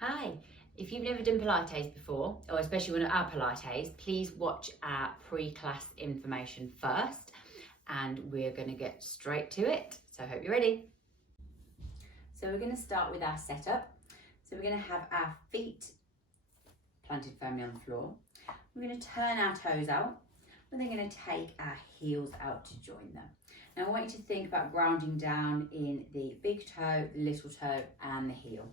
Hi, if you've never done Pilates before, or especially one of our Pilates, please watch our pre-class information first and we're going to get straight to it. So I hope you're ready. So we're going to start with our setup. So we're going to have our feet planted firmly on the floor. We're going to turn our toes out. We're then going to take our heels out to join them. Now I want you to think about grounding down in the big toe, the little toe and the heel.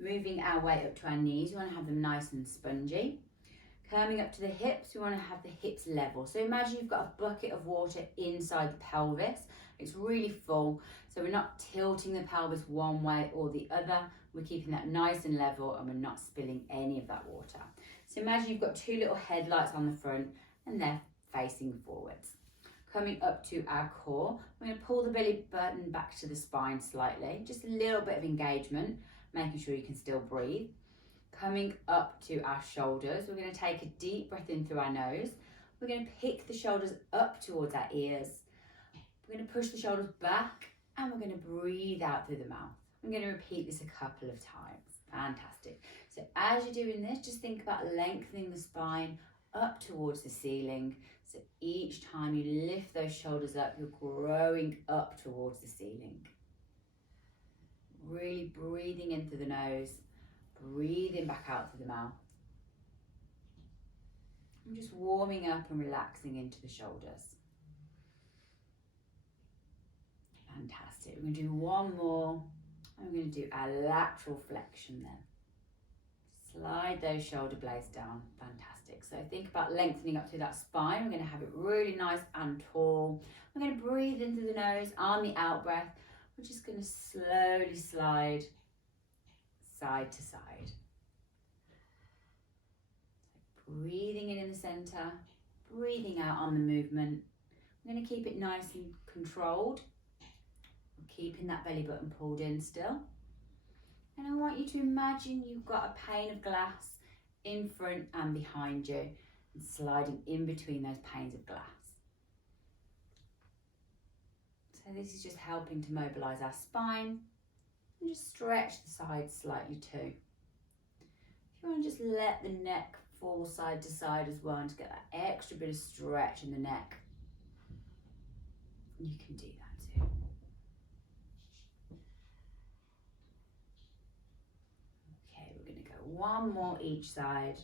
Moving our weight up to our knees, we want to have them nice and spongy. Coming up to the hips, we want to have the hips level. So imagine you've got a bucket of water inside the pelvis. It's really full, so we're not tilting the pelvis one way or the other. We're keeping that nice and level and we're not spilling any of that water. So imagine you've got two little headlights on the front and they're facing forwards. Coming up to our core, we're going to pull the belly button back to the spine slightly, just a little bit of engagement, making sure you can still breathe. Coming up to our shoulders, we're going to take a deep breath in through our nose. We're going to pick the shoulders up towards our ears. We're going to push the shoulders back and we're going to breathe out through the mouth. I'm going to repeat this a couple of times. Fantastic. So as you're doing this, just think about lengthening the spine up towards the ceiling. So each time you lift those shoulders up, you're growing up towards the ceiling. Really breathing in through the nose, breathing back out through the mouth. I'm just warming up and relaxing into the shoulders. Fantastic. We're going to do one more. I'm going to do our lateral flexion then. Slide those shoulder blades down. Fantastic. So think about lengthening up through that spine. We're going to have it really nice and tall. I'm going to breathe in through the nose on the out breath. We're just going to slowly slide side to side. So breathing in the center, breathing out on the movement. I'm going to keep it nice and controlled. Keeping that belly button pulled in still. And I want you to imagine you've got a pane of glass in front and behind you and sliding in between those panes of glass. So this is just helping to mobilise our spine and just stretch the sides slightly too. If you want to just let the neck fall side to side as well and to get that extra bit of stretch in the neck, you can do that too. Okay, we're going to go one more each side.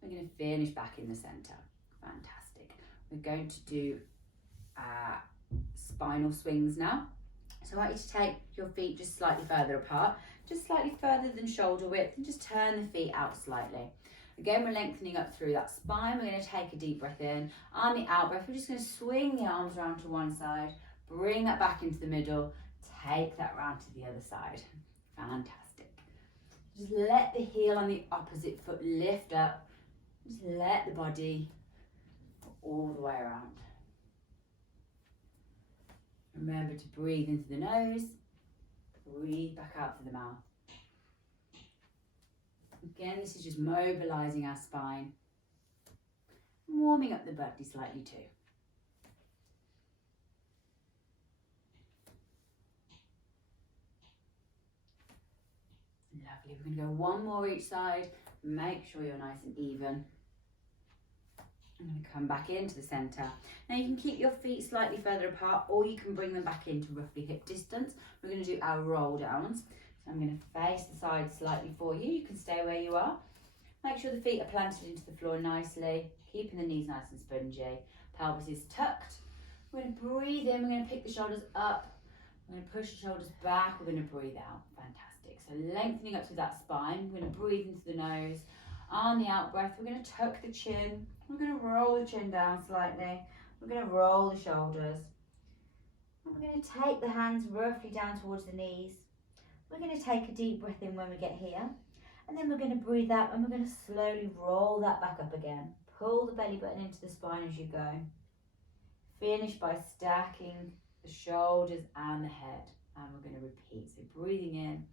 We're going to finish back in the centre. Fantastic. We're going to do spinal swings now. So I want you to take your feet just slightly further apart, just slightly further than shoulder width, and just turn the feet out slightly. Again, we're lengthening up through that spine. We're going to take a deep breath in. On the out breath, we're just going to swing the arms around to one side, bring that back into the middle, take that round to the other side. Fantastic. Just let the heel on the opposite foot lift up. Just let the body go all the way around. Remember to breathe into the nose, breathe back out through the mouth. Again, this is just mobilising our spine, warming up the body slightly too. Lovely, we're going to go one more each side, make sure you're nice and even. I'm going to come back into the centre. Now you can keep your feet slightly further apart or you can bring them back into roughly hip distance. We're going to do our roll downs. So I'm going to face the side slightly for you. You can stay where you are. Make sure the feet are planted into the floor nicely, keeping the knees nice and spongy. Pelvis is tucked. We're going to breathe in, we're going to pick the shoulders up. We're going to push the shoulders back, we're going to breathe out. Fantastic. So lengthening up through that spine, we're going to breathe into the nose. On the out breath, we're going to tuck the chin. We're going to roll the chin down slightly. We're going to roll the shoulders. And we're going to take the hands roughly down towards the knees. We're going to take a deep breath in when we get here. And then we're going to breathe out and we're going to slowly roll that back up again. Pull the belly button into the spine as you go. Finish by stacking the shoulders and the head. And we're going to repeat. So breathing in,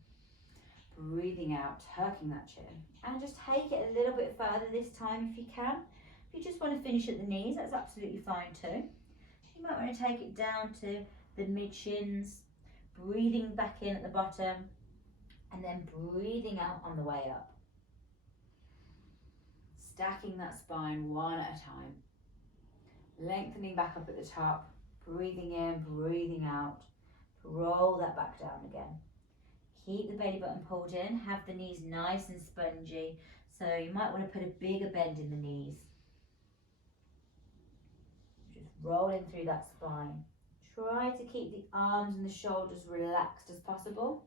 breathing out, tucking that chin. And just take it a little bit further this time if you can. If you just want to finish at the knees, that's absolutely fine too. You might want to take it down to the mid-shins, breathing back in at the bottom, And then breathing out on the way up. Stacking that spine one at a time. Lengthening back up at the top. Breathing in, breathing out. Roll that back down again. Keep the belly button pulled in. Have the knees nice and spongy. So you might want to put a bigger bend in the knees. Just rolling through that spine. Try to keep the arms and the shoulders relaxed as possible.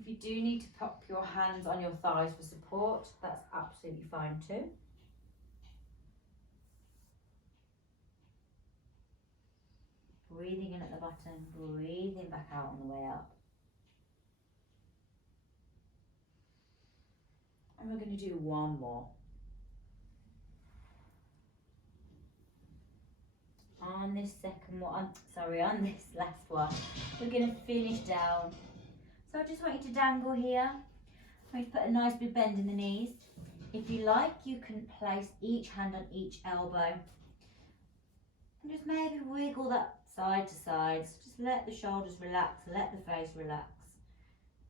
If you do need to pop your hands on your thighs for support, that's absolutely fine too. Breathing in at the bottom, breathing back out on the way up. And we're going to do one more. On this on this last one, we're going to finish down. So I just want you to dangle here. I want you to put a nice big bend in the knees. If you like, you can place each hand on each elbow. And just maybe wiggle that side to side. So just let the shoulders relax, let the face relax.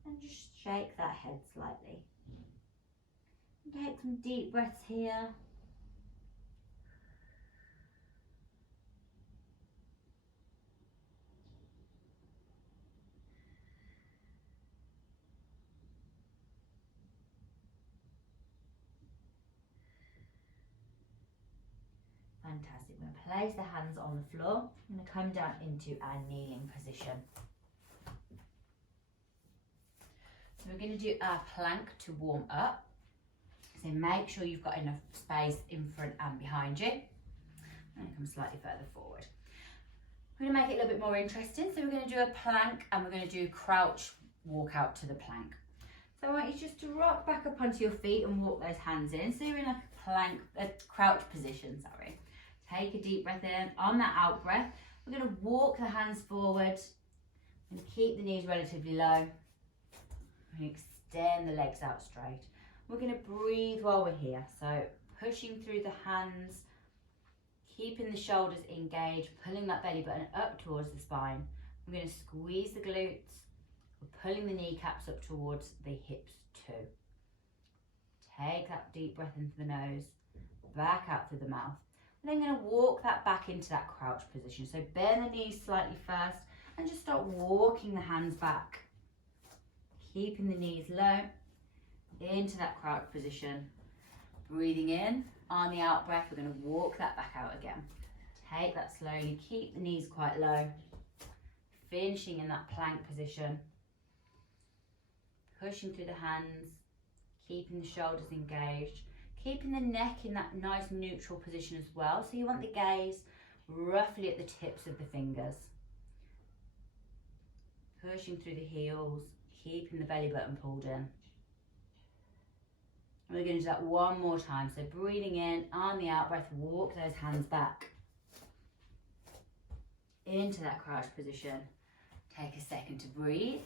And just shake that head slightly. And take some deep breaths here. Fantastic. We're going to place the hands on the floor. I'm going to come down into our kneeling position. So we're going to do our plank to warm up. So make sure you've got enough space in front and behind you. And come slightly further forward. We're going to make it a little bit more interesting. So we're going to do a plank and we're going to do crouch walk out to the plank. So I want you just to rock back up onto your feet and walk those hands in. So you're in a crouch position, sorry. Take a deep breath in. On that out breath, we're going to walk the hands forward and keep the knees relatively low. And extend the legs out straight. We're going to breathe while we're here. So pushing through the hands, keeping the shoulders engaged, pulling that belly button up towards the spine. We're going to squeeze the glutes. We're pulling the kneecaps up towards the hips too. Take that deep breath into the nose, back out through the mouth. And then going to walk that back into that crouch position. So bend the knees slightly first and just start walking the hands back. Keeping the knees low into that crouch position. Breathing in. On the out breath, we're going to walk that back out again. Take that slowly. Keep the knees quite low. Finishing in that plank position. Pushing through the hands. Keeping the shoulders engaged. Keeping the neck in that nice neutral position as well. So you want the gaze roughly at the tips of the fingers. Pushing through the heels, keeping the belly button pulled in. And we're going to do that one more time. So breathing in, on the out breath, walk those hands back. Into that crouch position. Take a second to breathe.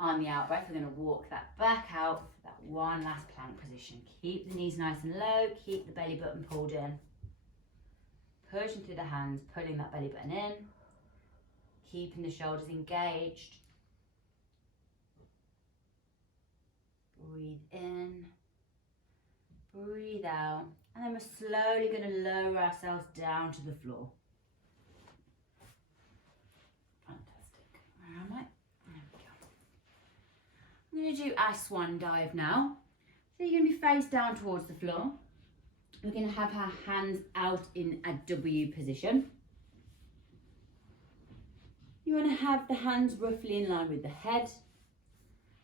On the out breath, we're going to walk that back out for that one last plank position. Keep the knees nice and low, keep the belly button pulled in. Pushing through the hands, pulling that belly button in. Keeping the shoulders engaged. Breathe in, breathe out, and then we're slowly going to lower ourselves down to the floor. Fantastic. Where am I? I'm going to do our swan dive now. So you're going to be face down towards the floor. We're going to have our hands out in a W position. You want to have the hands roughly in line with the head.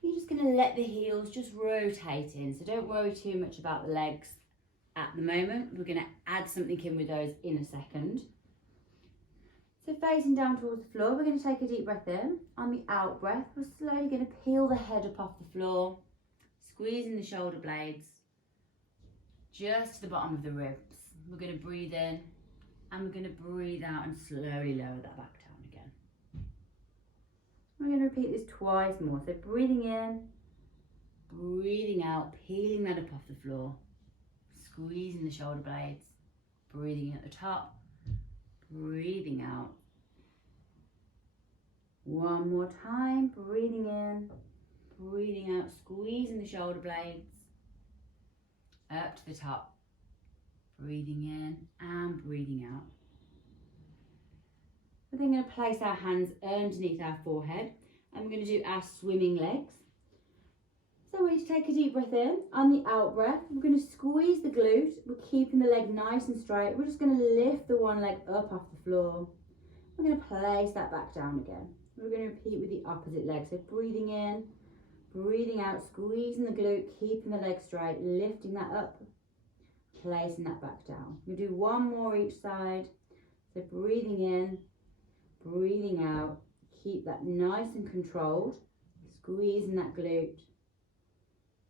You're just going to let the heels just rotate in. So don't worry too much about the legs at the moment. We're going to add something in with those in a second. So facing down towards the floor, we're going to take a deep breath in. On the out breath, we're slowly going to peel the head up off the floor, squeezing the shoulder blades just to the bottom of the ribs. We're going to breathe in and we're going to breathe out and slowly lower that back down again. We're going to repeat this twice more. So breathing in, breathing out, peeling that up off the floor, squeezing the shoulder blades, breathing in at the top, breathing out. One more time, breathing in, breathing out, squeezing the shoulder blades up to the top, breathing in and breathing out. We're then going to place our hands underneath our forehead and we're going to do our swimming legs. So I want you to take a deep breath in. On the out breath, we're going to squeeze the glute. We're keeping the leg nice and straight. We're just going to lift the one leg up off the floor. We're going to place that back down again. We're going to repeat with the opposite leg. So breathing in, breathing out, squeezing the glute, keeping the leg straight, lifting that up, placing that back down. We'll do one more each side. So breathing in, breathing out, keep that nice and controlled, squeezing that glute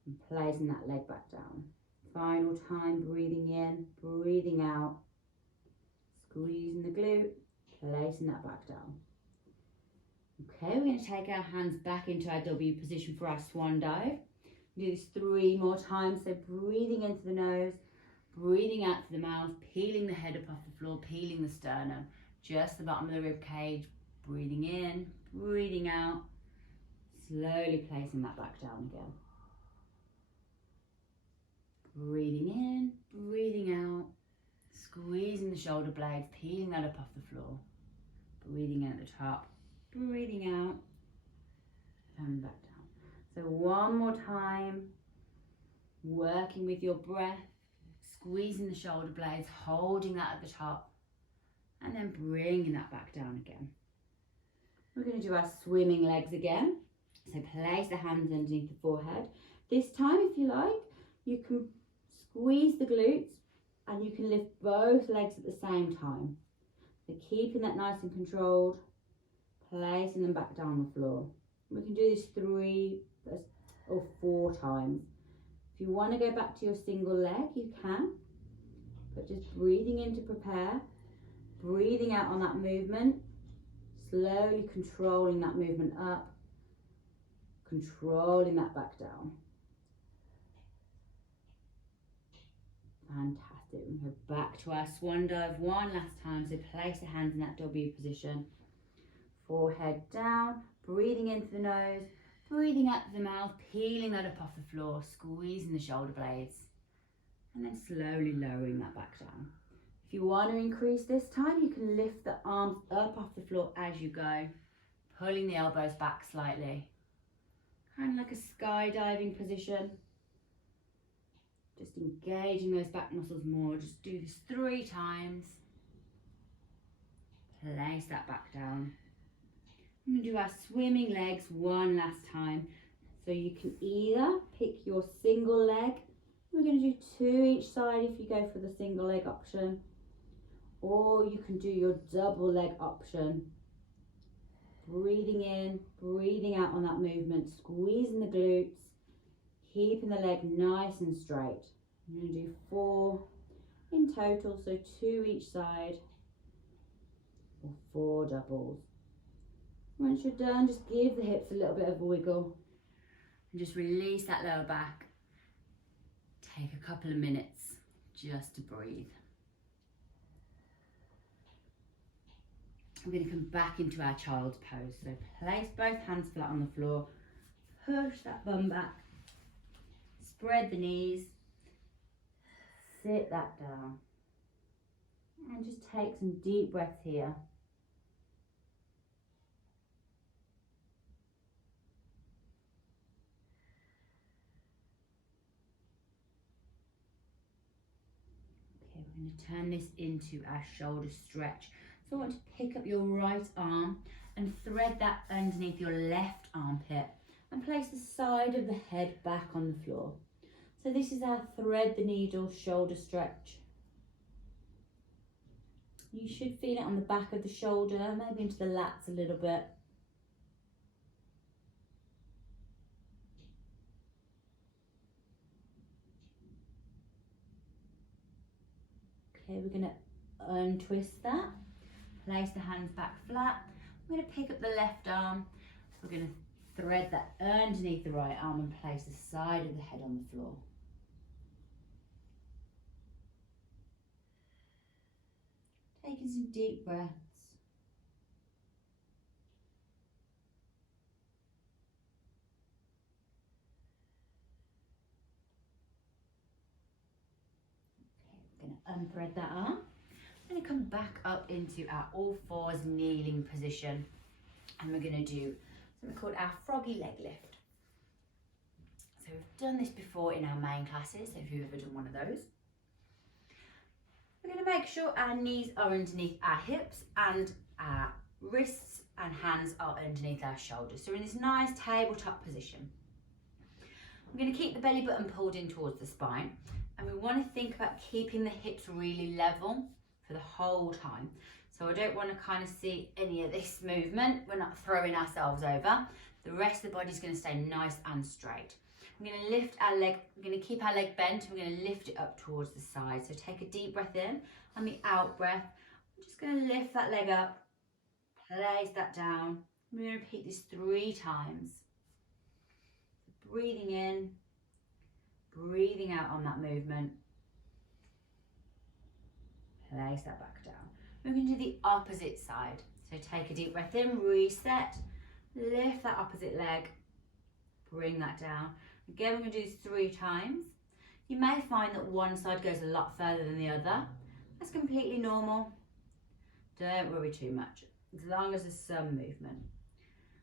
and placing that leg back down. Final time, breathing in, breathing out, squeezing the glute, placing that back down. Okay, we're going to take our hands back into our W position for our swan dive. Do this 3 more times. So breathing into the nose, breathing out to the mouth, peeling the head up off the floor, peeling the sternum, just the bottom of the rib cage. Breathing in, breathing out, slowly placing that back down again. Breathing in, breathing out, squeezing the shoulder blades, peeling that up off the floor. Breathing in at the top, breathing out, and back down. So one more time, working with your breath, squeezing the shoulder blades, holding that at the top, and then bringing that back down again. We're going to do our swimming legs again. So place the hands underneath the forehead. This time, if you like, you can squeeze the glutes and you can lift both legs at the same time. So keeping that nice and controlled, placing them back down on the floor. We can do this 3 or 4 times. If you want to go back to your single leg, you can. But just breathing in to prepare, breathing out on that movement, slowly controlling that movement up, controlling that back down. Fantastic. We go back to our swan dive one last time. So place the hands in that W position. Forehead down, breathing into the nose, breathing out to the mouth, peeling that up off the floor, squeezing the shoulder blades, and then slowly lowering that back down. If you want to increase this time, you can lift the arms up off the floor as you go, pulling the elbows back slightly, kind of like a skydiving position. Just engaging those back muscles more. Just do this 3 times. Place that back down. I'm going to do our swimming legs one last time. So you can either pick your single leg. We're going to do 2 each side if you go for the single leg option. Or you can do your double leg option. Breathing in, breathing out on that movement, squeezing the glutes, keeping the leg nice and straight. I'm going to do 4 in total, so 2 each side, or 4 doubles. Once you're done, just give the hips a little bit of a wiggle and just release that lower back. Take a couple of minutes just to breathe. We're going to come back into our child's pose. So place both hands flat on the floor, push that bum back, spread the knees, sit that down, and just take some deep breaths here. Okay, we're going to turn this into our shoulder stretch. So I want to pick up your right arm and thread that underneath your left armpit and place the side of the head back on the floor. So this is our thread the needle shoulder stretch. You should feel it on the back of the shoulder, maybe into the lats a little bit. Okay, we're going to untwist that. Place the hands back flat. I'm going to pick up the left arm. We're going to thread that underneath the right arm and place the side of the head on the floor. Taking some deep breaths. unthread that arm. I'm going to come back up into our all fours kneeling position, and we're going to do something called our froggy leg lift. So we've done this before in our main classes, so if you've ever done one of those. We're going to make sure our knees are underneath our hips and our wrists and hands are underneath our shoulders. So we're in this nice tabletop position. We're going to keep the belly button pulled in towards the spine, and we want to think about keeping the hips really level for the whole time. So I don't want to kind of see any of this movement. We're not throwing ourselves over. The rest of the body's going to stay nice and straight. I'm going to lift our leg, we're going to keep our leg bent, and we're going to lift it up towards the side. So take a deep breath in, and the out breath, I'm just going to lift that leg up, place that down. We're going to repeat this 3 times. Breathing in, breathing out on that movement. Place that back down. We're going to do the opposite side. So take a deep breath in, reset, lift that opposite leg, bring that down. Again, we're going to do this 3 times. You may find that one side goes a lot further than the other. That's completely normal. Don't worry too much, as long as there's some movement.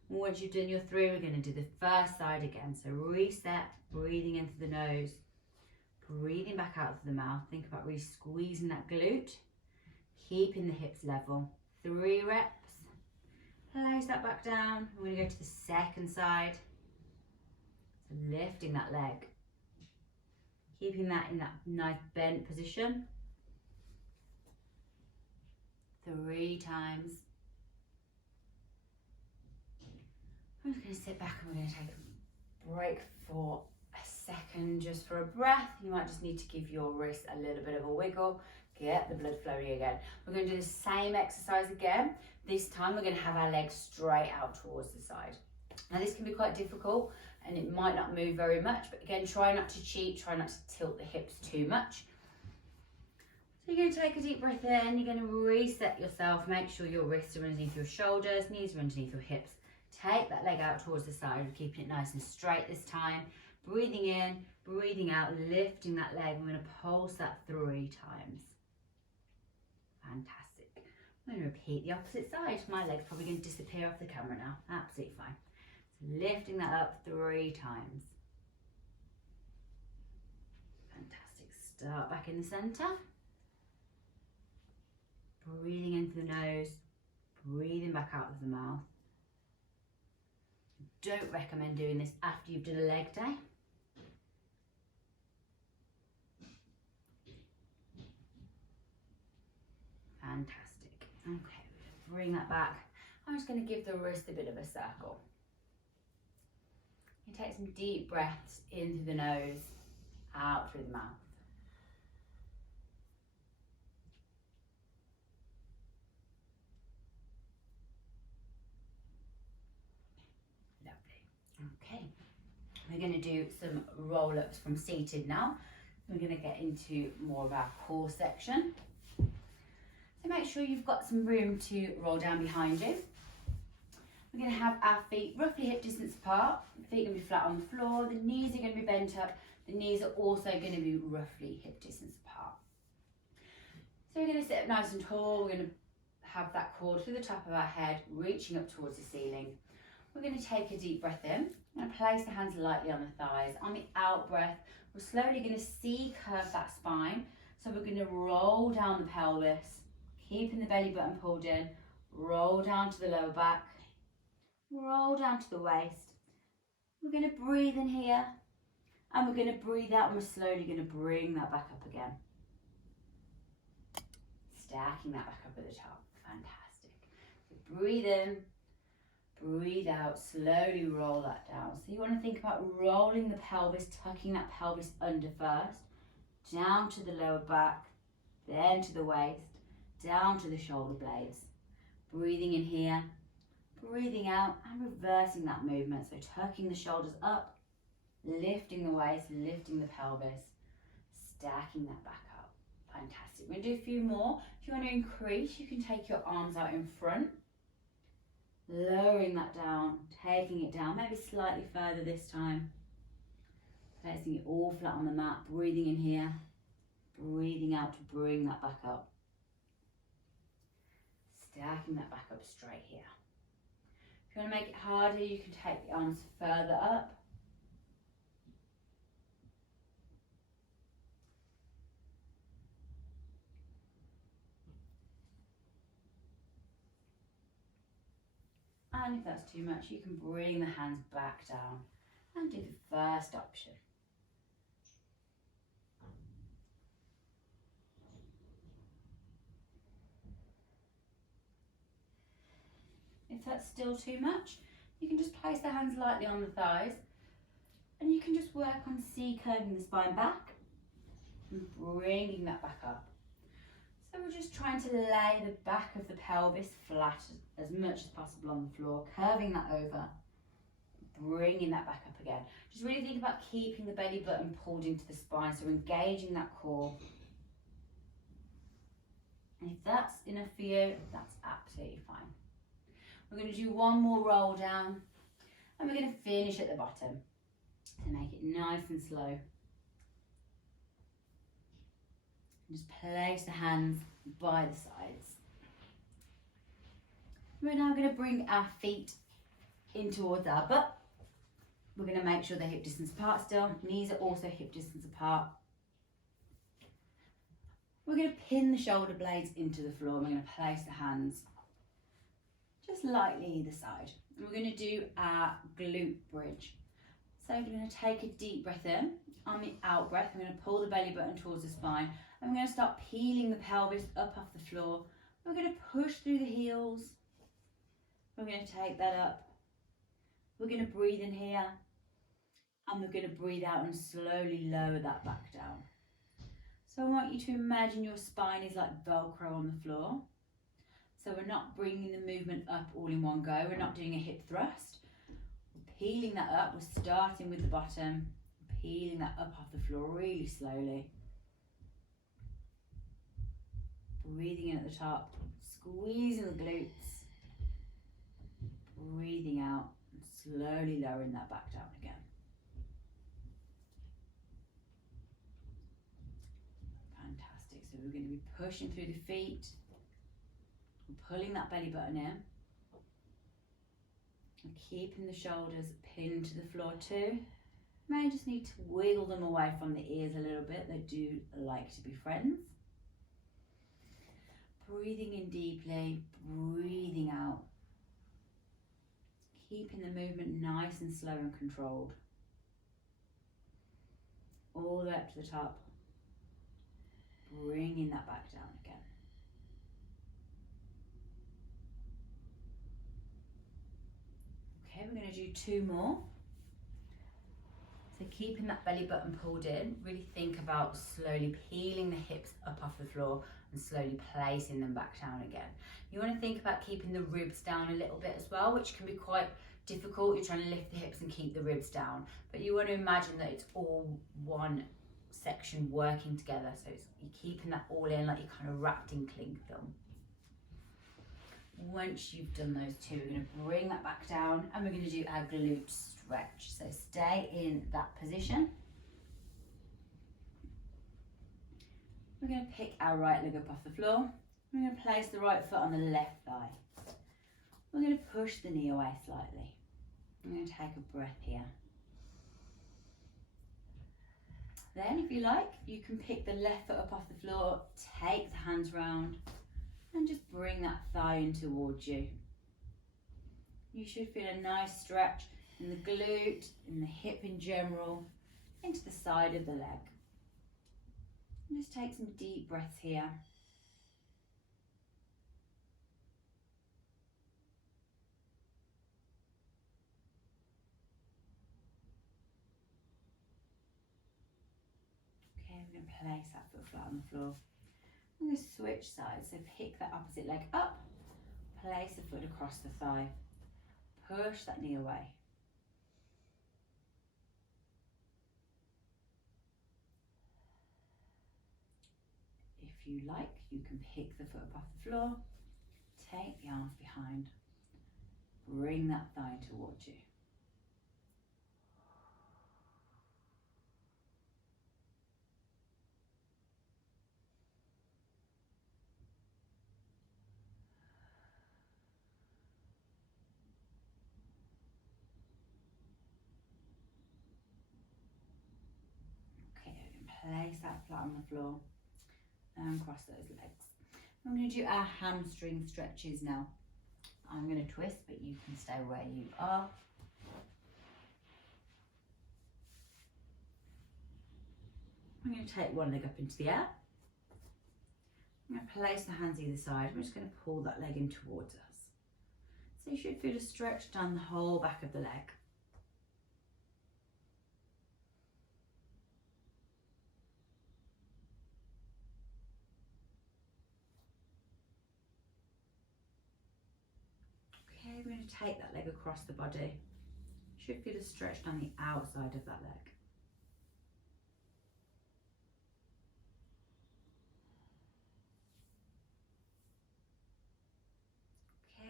And once you've done your 3, we're going to do the first side again. So reset, breathing in through the nose, breathing back out through the mouth. Think about really squeezing that glute, keeping the hips level. 3 reps. Place that back down. We're going to go to the second side. So lifting that leg, keeping that in that nice bent position. 3 times. I'm just going to sit back and we're going to take a break for a second just for a breath. You might just need to give your wrist a little bit of a wiggle, get the blood flowing again. We're going to do the same exercise again. This time we're going to have our legs straight out towards the side. Now this can be quite difficult and it might not move very much, but again, try not to cheat, try not to tilt the hips too much. So you're going to take a deep breath in, you're going to reset yourself, make sure your wrists are underneath your shoulders, knees are underneath your hips. Take that leg out towards the side, keeping it nice and straight this time. Breathing in, breathing out, lifting that leg. We're going to pulse that 3 times. Fantastic. I'm going to repeat the opposite side. My leg's probably going to disappear off the camera now. Absolutely fine. So lifting that up 3 times. Fantastic. Start back in the centre. Breathing in through the nose, breathing back out of the mouth. Don't recommend doing this after you've done a leg day. Fantastic. Okay, bring that back. I'm just going to give the wrist a bit of a circle. You take some deep breaths in through the nose, out through the mouth. Okay, we're going to do some roll-ups from seated now. We're going to get into more of our core section. So make sure you've got some room to roll down behind you. We're going to have our feet roughly hip distance apart. The feet are going to be flat on the floor. The knees are going to be bent up. The knees are also going to be roughly hip distance apart. So we're going to sit up nice and tall. We're going to have that cord through the top of our head, reaching up towards the ceiling. We're going to take a deep breath in. I'm going to place the hands lightly on the thighs. On the out breath, we're slowly going to C-curve that spine. So we're going to roll down the pelvis, keeping the belly button pulled in, roll down to the lower back, roll down to the waist. We're going to breathe in here, and we're going to breathe out, and we're slowly going to bring that back up again. Stacking that back up at the top. Fantastic. So breathe in. Breathe out, slowly roll that down. So you want to think about rolling the pelvis, tucking that pelvis under first, down to the lower back, then to the waist, down to the shoulder blades. Breathing in here, breathing out, and reversing that movement. So tucking the shoulders up, lifting the waist, lifting the pelvis, stacking that back up. Fantastic. We're going to do a few more. If you want to increase, you can take your arms out in front. Lowering that down, taking it down, maybe slightly further this time. Placing it all flat on the mat, breathing in here, Breathing out to bring that back up. Stacking that back up straight here. If you want to make it harder, you can take the arms further up. And if that's too much, you can bring the hands back down and do the first option. If that's still too much, you can just place the hands lightly on the thighs and you can just work on C-curving the spine back and bringing that back up. So we're just trying to lay the back of the pelvis flat as much as possible on the floor, curving that over, bringing that back up again. Just really think about keeping the belly button pulled into the spine, so engaging that core. And if that's enough for you, that's absolutely fine. We're going to do one more roll down and we're going to finish at the bottom to make it nice and slow. Just place the hands by the sides. We're now going to bring our feet in towards our butt. We're going to make sure they're hip distance apart still. Knees are also hip distance apart. We're going to pin the shoulder blades into the floor. We're going to place the hands just lightly either side. And we're going to do our glute bridge. So we're going to take a deep breath in. On the out breath, we're going to pull the belly button towards the spine. And we're going to start peeling the pelvis up off the floor. We're going to push through the heels. We're going to take that up. We're going to breathe in here. And we're going to breathe out and slowly lower that back down. So I want you to imagine your spine is like Velcro on the floor. So we're not bringing the movement up all in one go. We're not doing a hip thrust. We're peeling that up. We're starting with the bottom, peeling that up off the floor really slowly. Breathing in at the top, squeezing the glutes. Breathing out and slowly lowering that back down again. Fantastic. So we're going to be pushing through the feet. Pulling that belly button in and keeping the shoulders pinned to the floor too. You may just need to wiggle them away from the ears a little bit. They do like to be friends. Breathing in deeply, breathing out. Keeping the movement nice and slow and controlled. All the way up to the top. Bringing that back down again. Okay, we're going to do two more. So keeping that belly button pulled in, really think about slowly peeling the hips up off the floor and slowly placing them back down again. You want to think about keeping the ribs down a little bit as well, which can be quite difficult. You're trying to lift the hips and keep the ribs down, but you want to imagine that it's all one section working together. So you're keeping that all in like you're kind of wrapped in cling film. Once you've done those two, we're going to bring that back down and we're going to do our glute stretch. So stay in that position. We're going to pick our right leg up off the floor. We're going to place the right foot on the left thigh. We're going to push the knee away slightly. I'm going to take a breath here. Then, if you like, you can pick the left foot up off the floor, take the hands round, and just bring that thigh in towards you. You should feel a nice stretch in the glute, in the hip in general, into the side of the leg. And just take some deep breaths here. Okay, we're going to place that foot flat on the floor. I'm going to switch sides, so pick that opposite leg up, place the foot across the thigh, push that knee away. If you like, you can pick the foot up off the floor, take the arms behind, bring that thigh towards you. flat on the floor and cross those legs. I'm going to do our hamstring stretches now. I'm going to twist, but you can stay where you are. I'm going to take one leg up into the air. I'm going to place the hands either side. I'm just going to pull that leg in towards us. So you should feel a stretch down the whole back of the leg. Okay, we're going to take that leg across the body. You should feel a stretch down the outside of that leg.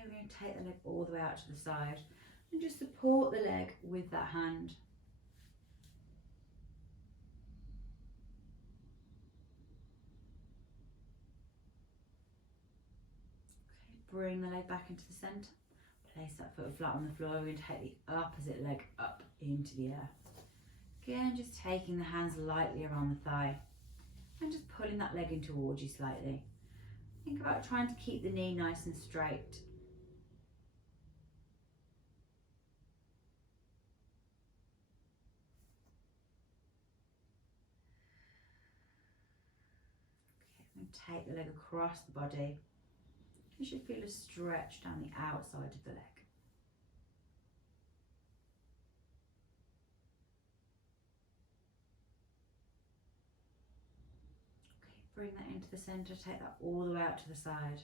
We're going to take the leg all the way out to the side and just support the leg with that hand. Okay, bring the leg back into the centre. Place that foot flat on the floor. We're going to take the opposite leg up into the air. Again, just taking the hands lightly around the thigh and just pulling that leg in towards you slightly. Think about trying to keep the knee nice and straight. Take the leg across the body. You should feel a stretch down the outside of the leg. Okay, bring that into the centre, take that all the way out to the side.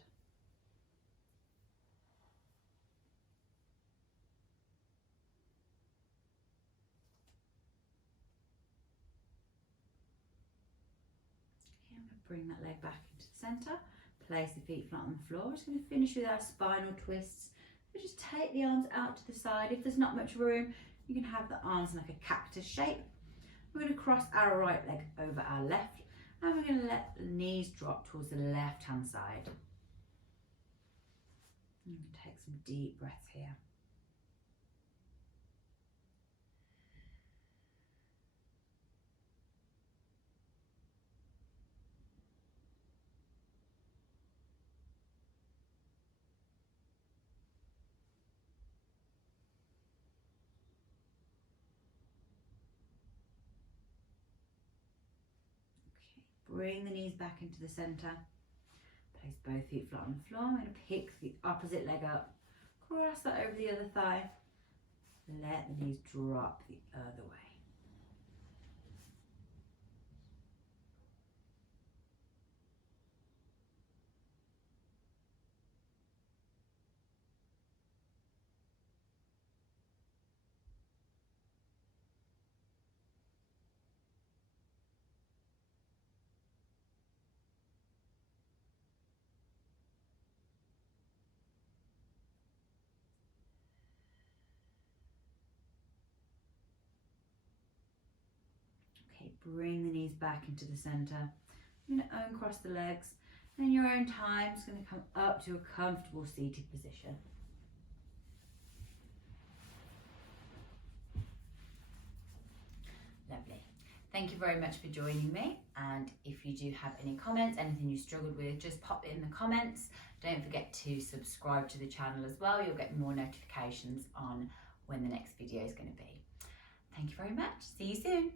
Bring that leg back into the centre, place the feet flat on the floor. We're just going to finish with our spinal twists. So just take the arms out to the side. If there's not much room, you can have the arms in like a cactus shape. We're going to cross our right leg over our left, and we're going to let the knees drop towards the left hand side. I'm going to take some deep breaths here. Bring the knees back into the centre. Place both feet flat on the floor. I'm going to pick the opposite leg up. Cross that over the other thigh. Let the knees drop the other way. Bring the knees back into the centre. You're going to uncross the legs, and in your own time, it's going to come up to a comfortable seated position. Lovely. Thank you very much for joining me. And if you do have any comments, anything you struggled with, just pop it in the comments. Don't forget to subscribe to the channel as well. You'll get more notifications on when the next video is going to be. Thank you very much. See you soon.